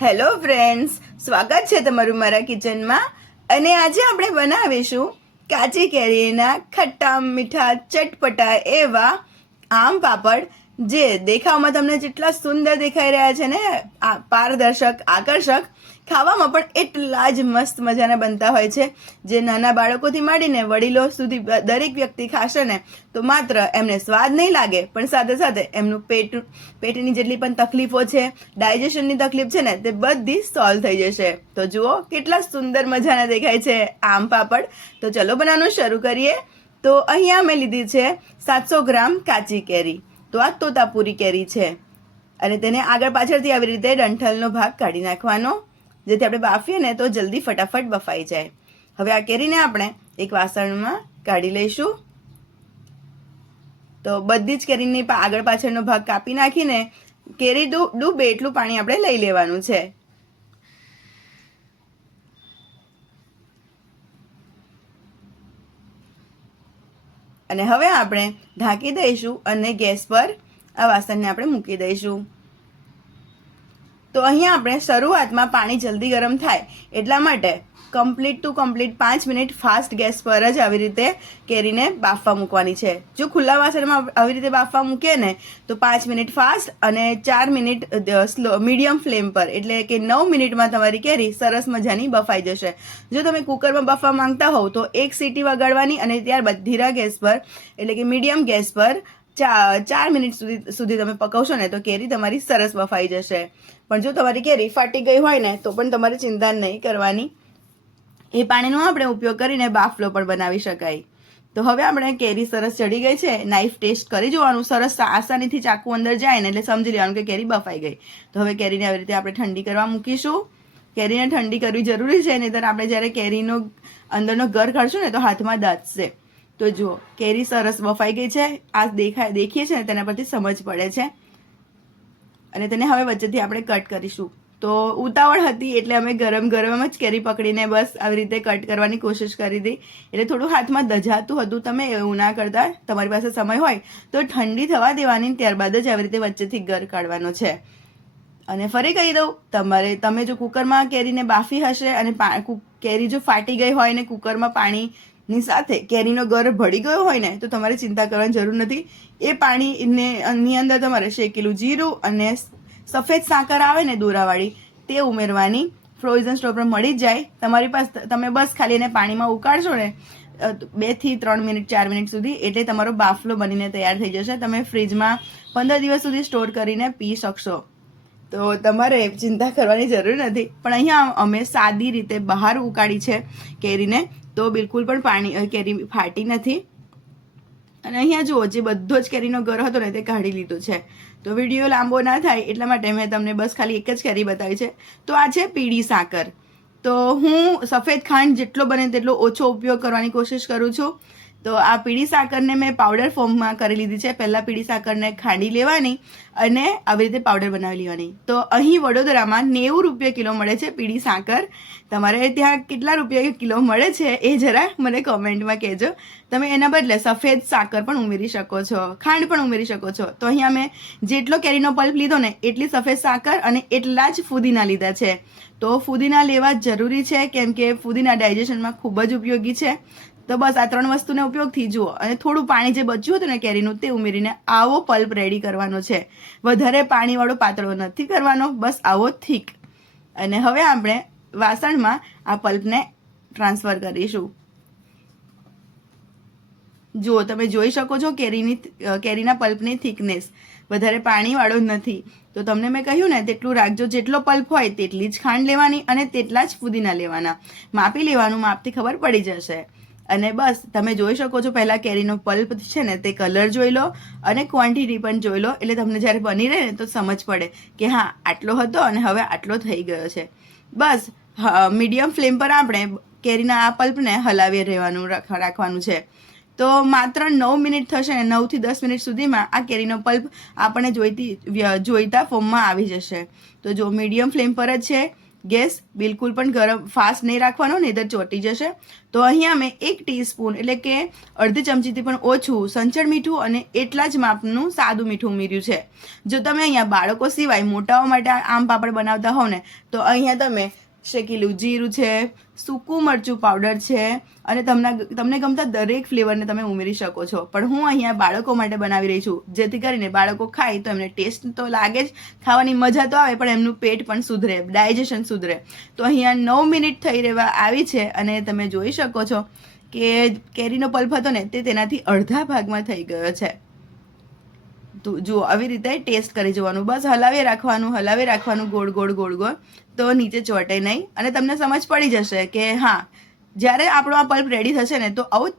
Hello friends, સ્વાગત છે તમારું મારા કિચનમાં. અને આજે આપણે બનાવીશું કાચી કેરીના ખટ્ટા, મીઠા, ચટપટા એવા આમ પાપડ જે દેખાવમાં તમને જેટલા સુંદર દેખાઈ રહ્યા છે ને પારદર્શક, આકર્ષક ખાવામાં પણ એટલા જ મસ્ત મજાના બનતા હોય છે. જે નાના બાળકોથી માંડીને વડીલો સુધી દરેક વ્યક્તિ ખાશે ને, તો માત્ર એમને સ્વાદ નહીં લાગે, પણ સાથે સાથે એમનું પેટ, પેટની જેટલી પણ તકલીફો છે, ડાયજેશનની તકલીફ છે ને, તે બધી સોલ્વ થઈ જશે. તો જુઓ, કેટલા સુંદર મજાના દેખાય છે આમ પાપડ. તો ચલો બનાવવાનું શરૂ કરીએ. તો અહીંયા મેં લીધી છે સાતસો ગ્રામ કાચી કેરી. તો આ તોતાપુરી કેરી છે. અને તેને આગળ પાછળથી આવી રીતે ડંઠલનો ભાગ કાઢી નાખવાનો. જેથી આપણે બાફીએ ને તો જલ્દી ફટાફટ બફાઈ જાય. હવે આ કેરીને આપણે એક વાસણમાં કાઢી લઈશું. તો બધી જ કેરીની આગળ પાછળનો ભાગ કાપી નાખીને કેરી ડૂબે એટલું પાણી આપણે લઈ લેવાનું છે. અને હવે આપણે ઢાંકી દઈશું અને ગેસ પર આ વાસણને આપણે મૂકી દઈશું. તો અહીંયા આપણે શરૂઆતમાં પાણી જલ્દી ગરમ થાય એટલા માટે કમ્પ્લીટ ટુ કમ્પ્લીટ પાંચ મિનિટ ફાસ્ટ ગેસ પર જ આવી રીતે કેરીને બાફવા મૂકવાની છે. જો ખુલ્લા વાસણમાં આવી રીતે બાફવા મૂકીએ ને, તો પાંચ મિનિટ ફાસ્ટ અને ચાર મિનિટ સ્લો મીડિયમ ફ્લેમ પર, એટલે કે નવ મિનિટમાં તમારી કેરી સરસ મજાની બફાઈ જશે. જો તમે કુકરમાં બફવા માંગતા હોવ તો એક સીટી વગાડવાની અને ત્યારબાદ ધીરા ગેસ પર, એટલે કે મીડિયમ ગેસ પર ચાર મિનિટ સુધી સુધી તમે પકવશો ને તો કેરી તમારી સરસ બફાઈ જશે. પણ જો તમારી કેરી ફાટી ગઈ હોય ને, તો પણ તમારે ચિંતા નહીં કરવાની. એ પાણીનો આપણે ઉપયોગ કરીને બાફલો પણ બનાવી શકાય. તો હવે આપણે કેરી સરસ ચડી ગઈ છે, નાઈફ ટેસ્ટ કરી જોવાનું. સરસ આસાનીથી ચાકુ અંદર જાય ને એટલે સમજી લેવાનું કે કેરી બફાઈ ગઈ. તો હવે કેરીને આવી રીતે આપણે ઠંડી કરવા મૂકીશું. કેરીને ઠંડી કરવી જરૂરી છે, નહીંતર આપણે જ્યારે કેરીનો અંદરનો ઘર કાઢશું ને, તો હાથમાં દાંતશે તો જુઓ, કેરી સરસ બફાઈ ગઈ છે. આ દેખાય, દેખીએ છે ને, તેના પરથી સમજ પડે છે. અને તેને હવે વચ્ચેથી આપણે કટ કરીશું. તો ઉતાવળ હતી, એટલે અમે ગરમ ગરમ જ કેરી પકડીને બસ આવી રીતે કટ કરવાની કોશિશ કરી હતી એટલે થોડું હાથમાં દજાતું હતું. તમે એવું ના કરતા. તમારી પાસે સમય હોય તો ઠંડી થવા દેવાની ત્યારબાદ જ આવી રીતે વચ્ચેથી ગર કાઢવાનો છે. અને ફરી કહી દઉં, તમારે, તમે જો કુકરમાં કેરીને બાફી હશે અને કેરી જો ફાટી ગઈ હોય ને કુકરમાં પાણીની સાથે કેરીનો ગર ભળી ગયો હોય ને, તો તમારે ચિંતા કરવાની જરૂર નથી. એ પાણીને, ની અંદર તમારે શેકેલું જીરું અને સફેદ સાકર આવે ને દોરાવાળી, તે ઉમેરવાની. ફ્રોઝન સ્ટોર પર મળી જ જાય. તમારી પાસે, તમે બસ ખાલી એને પાણીમાં ઉકાળશો ને બેથી ત્રણ મિનિટ, ચાર મિનિટ સુધી એટલે તમારો બાફલો બનીને તૈયાર થઈ જશે. તમે ફ્રીજમાં પંદર દિવસ સુધી સ્ટોર કરીને પી શકશો. તો તમારે ચિંતા કરવાની જરૂર નથી. પણ અહીંયા અમે સાદી રીતે બહાર ઉકાળી છે કેરીને. તો બિલકુલ પણ પાણી કેરી ફાટી નથી. અને અહીંયા જુઓ, જે બધો જ કેરીનો ઘર હતો ને તે કાઢી લીધો છે. તો વીડિયો લાંબો ના થાય એટલા માટે મેં તમને બસ ખાલી એક જ કેરી બતાવી છે. તો આ છે પીળી સાકર. તો હું સફેદ ખાંડ જેટલો બને તેટલો ઓછો ઉપયોગ કરવાની કોશિશ કરું છું. તો આ પીળી સાકરને મેં પાવડર ફોર્મમાં કરી લીધી છે. પહેલાં પીળી સાકરને ખાંડી લેવાની અને આવી રીતે પાવડર બનાવી લેવાની. તો અહીં વડોદરામાં નેવું રૂપિયા કિલો મળે છે પીળી સાકર. તમારે ત્યાં કેટલા રૂપિયા કિલો મળે છે એ જરા મને કોમેન્ટમાં કહેજો. તમે એના બદલે સફેદ સાકર પણ ઉમેરી શકો છો, ખાંડ પણ ઉમેરી શકો છો. તો અહીંયા મેં જેટલો કેરીનો પલ્પ લીધો ને એટલી સફેદ સાકર અને એટલા જ ફુદીના લીધા છે. તો ફુદીના લેવા જરૂરી છે કેમ કે ફુદીના ડાયજેશનમાં ખૂબ જ ઉપયોગી છે. તો બસ આ ત્રણ વસ્તુને ઉપયોગથી જુઓ. અને થોડું પાણી જે બચ્યું હતું ને કેરીનું તે ઉમેરીને આવો પલ્પ રેડી કરવાનો છે. વધારે પાણીવાળો પાતળો નથી કરવાનો, બસ આવો થીક. અને હવે આપણે વાસણમાં આ પલ્પને ટ્રાન્સફર કરીશું. જુઓ, તમે જોઈ શકો છો કેરીની કેરીના પલ્પની થિકનેસ. વધારે પાણીવાળો નથી. તો તમને મેં કહ્યું ને, તેટલું રાખજો. જેટલો પલ્પ હોય તેટલી જ ખાંડ લેવાની અને તેટલા જ ફુદીના લેવાના. માપી લેવાનું, માપથી ખબર પડી જશે. અને બસ, તમે જોઈ શકો છો પહેલાં કેરીનો પલ્પ છે ને, તે કલર જોઈ લો અને ક્વોન્ટિટી પણ જોઈ લો. એટલે તમને જ્યારે બની રહે ને, તો સમજ પડે કે હા, આટલો હતો અને હવે આટલો થઈ ગયો છે. બસ મીડિયમ ફ્લેમ પર આપણે કેરીના આ પલ્પને હલાવી રહેવાનું, રાખ- રાખવાનું છે. તો માત્ર નવ મિનિટ થશે ને નવથી દસ મિનિટ સુધીમાં આ કેરીનો પલ્પ આપણને જોઈતી જોઈતા ફોર્મમાં આવી જશે. તો જો મીડિયમ ફ્લેમ પર જ છે ગેસ બિલકુલ પણ ગરમ, ફાસ્ટ નહીં રાખવાનો નહીંતર ચોટી જશે. તો અહીંયા મેં એક ટીસ્પૂન, એટલે કે અડધી ચમચીથી પણ ઓછું સંચળ મીઠું અને એટલા જ માપનું સાદું મીઠું ઉમેર્યું છે. જો તમે અહીંયા બાળકો સિવાય મોટાઓ માટે આમ પાપડ બનાવતા હોવ ને, તો અહીંયા તમે શેકેલું જીરું છે, સૂકું મરચું પાવડર છે અને તમને તમને ગમતા દરેક ફ્લેવરને તમે ઉમેરી શકો છો. પણ હું અહીંયા બાળકો માટે બનાવી રહી છું, જેથી કરીને બાળકો ખાય તો એમને ટેસ્ટ તો લાગે જ, ખાવાની મજા તો આવે, પણ એમનું પેટ પણ સુધરે ડાયજેશન સુધરે. તો અહીંયા નવ મિનિટ થઈ રહેવા આવી છે અને તમે જોઈ શકો છો કે કેરીનો પલ્પ હતો ને તે તેનાથી અડધા ભાગમાં થઈ ગયો છે. તો જુઓ, આવી રીતે ટેસ્ટ કરી જોવાનું. બસ હલાવી રાખવાનું હલાવી રાખવાનું ગોળ ગોળ ગોળ ગોળ. તો નીચે ચોટે નહીં. અને તમને સમજ પડી જશે કે હા, જ્યારે આપણો આ પલ્પ રેડી થશે ને, તો આવું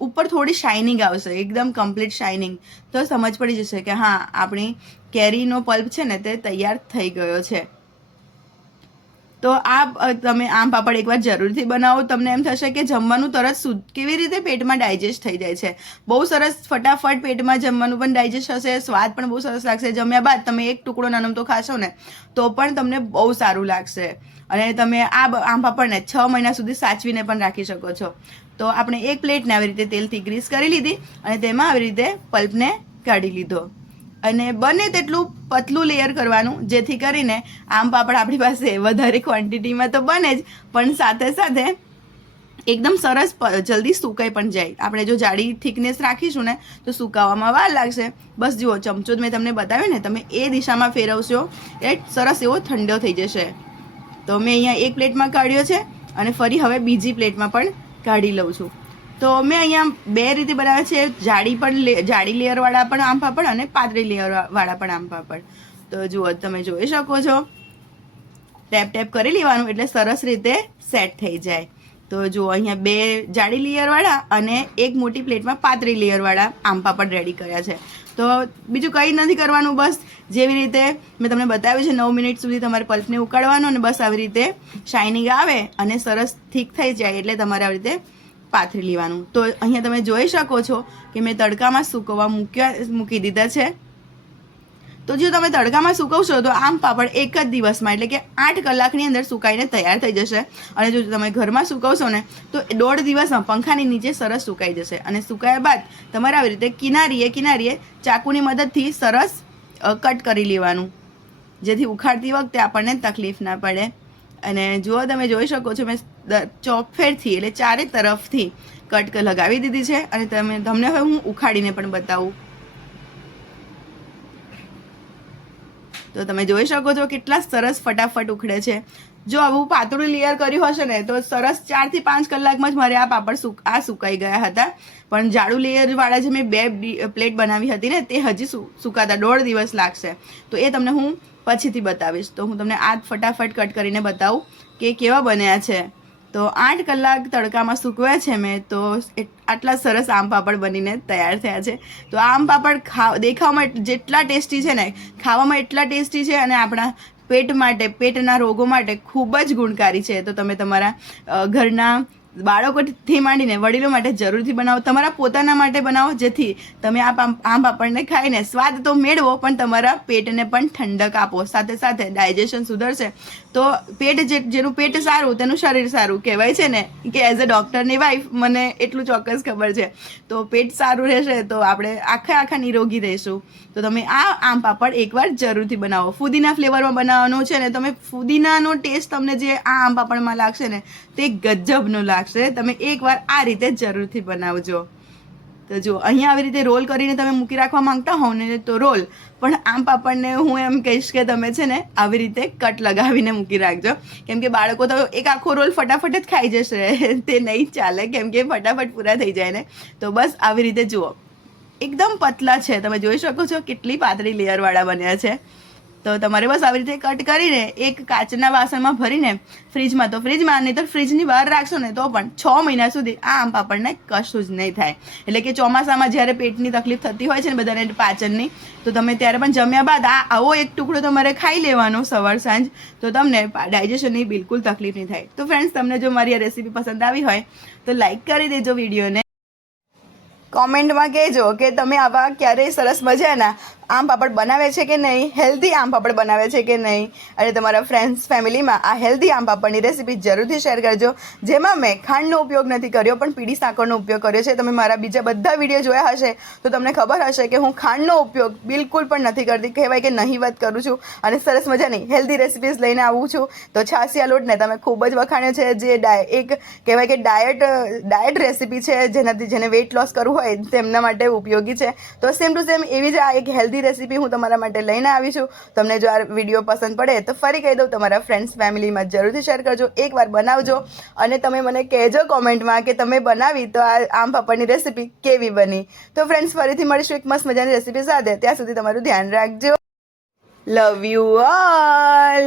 ઉપર થોડી શાઇનિંગ આવશે, એકદમ કમ્પ્લીટ શાઇનિંગ તો સમજ પડી જશે કે હા, આપણી કેરીનો પલ્પ છે ને, તે તૈયાર થઈ ગયો છે. તો આ તમે આમ પાપડ એકવાર જરૂરથી બનાવો. તમને એમ થશે કે જમવાનું તરત સુ કેવી રીતે પેટમાં ડાયજેસ્ટ થઈ જાય છે? બહુ સરસ ફટાફટ પેટમાં જમવાનું પણ ડાયજેસ્ટ થશે, સ્વાદ પણ બહુ સરસ લાગશે. જમ્યા બાદ તમે એક ટુકડો નાનો તો ખાશો ને, તો પણ તમને બહુ સારું લાગશે. અને તમે આ આમ પાપડને છ મહિના સુધી સાચવીને પણ રાખી શકો છો. તો આપણે એક પ્લેટને આવી રીતે તેલથી ગ્રીસ કરી લીધી અને તેમાં આવી રીતે પલ્પને કાઢી લીધો. અને બને તેટલું પતલું લેયર કરવાનું, જેથી કરીને આમ પાપડ આપણી પાસે વધારે ક્વોન્ટિટીમાં તો બને જ, પણ સાથે સાથે એકદમ સરસ જલ્દી સુકાઈ પણ જાય. આપણે જો જાડી થિકનેસ રાખીશું ને, તો સુકાવામાં વાર લાગશે. બસ જુઓ, ચમચો જ મેં તમને બતાવ્યો ને, તમે એ દિશામાં ફેરવશો, એ સરસ એવો ઠંડો થઈ જશે. તો મેં અહીંયા એક પ્લેટમાં કાઢ્યો છે, અને ફરી હવે બીજી પ્લેટમાં પણ કાઢી લઉં છું. તો મેં અહીંયા બે રીતે બનાવ્યા છે. જાડી પણ જાડી લેયરવાળા પણ આમ પાપડ અને પાતળી લેયર વાળા પણ આમ પાપડ. તો જુઓ, તમે જોઈ શકો છો. ટેપ ટેપ કરી લેવાનું એટલે સરસ રીતે સેટ થઈ જાય. તો જુઓ, અહીંયા બે જાડી લેયરવાળા અને એક મોટી પ્લેટમાં પાતળી લેયરવાળા આમ પાપડ રેડી કર્યા છે. તો બીજું કંઈ નથી કરવાનું, બસ જેવી રીતે મેં તમને બતાવ્યું છે, નવ મિનિટ સુધી તમારે પલ્પને ઉકાળવાનું અને બસ આવી રીતે શાઇનિંગ આવે અને સરસ થીક થઈ જાય એટલે તમારે આવી રીતે પાથરી લેવાનું. તો અહીંયા તમે જોઈ શકો છો કે મેં તડકામાં સૂકવવા મૂક્યા, મૂકી દીધા છે. તો જો તમે તડકામાં સૂકવશો તો આમ પાપડ એક જ દિવસમાં, એટલે કે આઠ કલાકની અંદર સુકાઈને તૈયાર થઈ જશે. અને જો તમે ઘરમાં સૂકવશો ને, તો દોઢ દિવસમાં પંખાની નીચે સરસ સુકાઈ જશે. અને સુકાયા બાદ તમારે આવી રીતે કિનારીએ કિનારીએ ચાકુની મદદથી સરસ કટ કરી લેવાનું. જેથી ઉખાડતી વખતે આપણને તકલીફ ના પડે. અને જુઓ તમે જોઈ શકો છો, મેં ચોફેરથી એટલે ચારે તરફથી કટ લગાવી દીધી છે અને તમે, તમને હવે હું ઉખાડીને પણ બતાવું. તો તમે જોઈ શકો છો કેટલા સરસ ફટાફટ ઉખડે છે. જો આવું પાતળું લેયર કર્યું હશે ને, તો સરસ ચારથી પાંચ કલાકમાં જ મારે આ પાપડ સુક, આ સુકાઈ ગયા હતા. પણ જાડું લેયર વાળા જે મેં બે પ્લેટ બનાવી હતી ને, તે હજી સુ- સુકાતા દોઢ દિવસ લાગશે. તો એ તમને હું પછીથી બતાવીશ. તો હું તમને આ ફટાફટ કટ કરીને બતાવું કે કેવા બન્યા છે. તો આઠ કલાક તડકામાં સૂકવ્યા છે મેં, તો આટલા સરસ આમ પાપડ બનીને તૈયાર થયા છે. તો આમ પાપડ ખા, દેખાવામાં જેટલા ટેસ્ટી છે ને, ખાવામાં એટલા ટેસ્ટી છે અને આપણા પેટ માટે, પેટના રોગો માટે ખૂબ જ ગુણકારી છે. તો તમે તમારા ઘરના બાળકોથી માંડીને વડીલો માટે જરૂરથી બનાવો. તમારા પોતાના માટે બનાવો, જેથી તમે આ આમ પાપડને ખાઈને સ્વાદ તો મેળવો, પણ તમારા પેટને પણ ઠંડક આપો. સાથે સાથે ડાયજેશન સુધરશે. તો પેટ જે, જેનું પેટ સારું, તેનું શરીર સારું કહેવાય છે ને, કે એઝ અ ડૉક્ટરની વાઈફ મને એટલું ચોક્કસ ખબર છે. તો પેટ સારું રહેશે તો આપણે આખા આખા નિરોગી રહીશું. તો તમે આ આમ પાપડ એકવાર જરૂરથી બનાવો. ફુદીના ફ્લેવરમાં બનાવવાનું છે ને, તમે ફુદીનાનો ટેસ્ટ તમને જે આ આમ પાપડમાં લાગશે ને, તે ગજબનો લાગશે. તમે એકવાર આ રીતે જરૂરથી બનાવજો. તો જો અહીંયા આવી રીતે રોલ કરીને તમે મૂકી રાખવા માંગતા હોવ ને, તો રોલ. પણ આમ પાપડને હું એમ કહીશ કે તમે છે ને, આવી રીતે કટ લગાવીને મૂકી રાખજો. કેમ કે બાળકો તો એક આખો રોલ ફટાફટ જ ખાઈ જશે, તે નહીં ચાલે, કેમ કે ફટાફટ પૂરા થઈ જાય ને. તો બસ આવી રીતે જુઓ. એકદમ પતલા છે, તમે જોઈ શકો છો કેટલી પાતળી લેયરવાળા બન્યા છે. તો તમારે બસ આવી રીતે કટ કરીને એક કાચના વાસણમાં ભરીને ફ્રીજમાં તો ફ્રીજમાં નહીં તો ફ્રીજની બહાર રાખશો ને તો પણ છ મહિના સુધી આ આમ પાપડને કશું જ નહીં થાય. એટલે કે ચોમાસામાં જ્યારે પેટની તકલીફ થતી હોય છે ને બધાને પાચનની, તો તમે ત્યારે પણ જમ્યા બાદ આ આવો એક ટુકડો તમારે ખાઈ લેવાનો સવાર સાંજ, તો તમને ડાયજેશનની બિલકુલ તકલીફ નહીં થાય. તો ફ્રેન્ડ્સ તમને જો મારી આ રેસીપી પસંદ આવી હોય, તો લાઈક કરી દેજો વિડીયોને કોમેન્ટમાં કહેજો કે તમે આવા ક્યારેય સરસ મજાના આમ પાપડ બનાવે છે કે નહીં? હેલ્ધી આમ પાપડ બનાવે છે કે નહીં? અને તમારા ફ્રેન્ડ્સ ફેમિલીમાં આ હેલ્ધી આમ પાપડની રેસીપી જરૂરથી શેર કરજો. જેમાં મેં ખાંડનો ઉપયોગ નથી કર્યો, પણ પીળી સાકરનો ઉપયોગ કર્યો છે. તમે મારા બીજા બધા વીડિયો જોયા હશે, તો તમને ખબર હશે કે હું ખાંડનો ઉપયોગ બિલકુલ પણ નથી કરતી. કહેવાય કે નહીવત કરું છું અને સરસ મજાની હેલ્ધી રેસીપીઝ લઈને આવું છું. તો છાસિયા લોટને તમે ખૂબ જ વખાણ્યો છે. જે ડાય, એક કહેવાય કે ડાયટ ડાયટ રેસીપી છે જેનાથી, જેને વેઇટ લોસ કરવું હોય, તેમના માટે ઉપયોગી છે. તો સેમ ટુ સેમ એવી જ આ એક હેલ્ધી રેસિપી હું તમારા માટે લઈને આવી છું. તમને જો આ વીડિયો પસંદ પડે તો ફરી કહી દઉં, તમારા ફ્રેન્ડ્સ ફેમિલીમાં જરૂરથી શેર કરજો. એકવાર બનાવજો અને તમે મને કહેજો કોમેન્ટમાં કે તમે બનાવી તો આ આમ પાપડની રેસીપી કેવી બની. તો ફ્રેન્ડ્સ ફરીથી મળીશું એક મસ્ત મજાની રેસીપી સાથે. ત્યાં સુધી તમારું ધ્યાન રાખજો. Love you all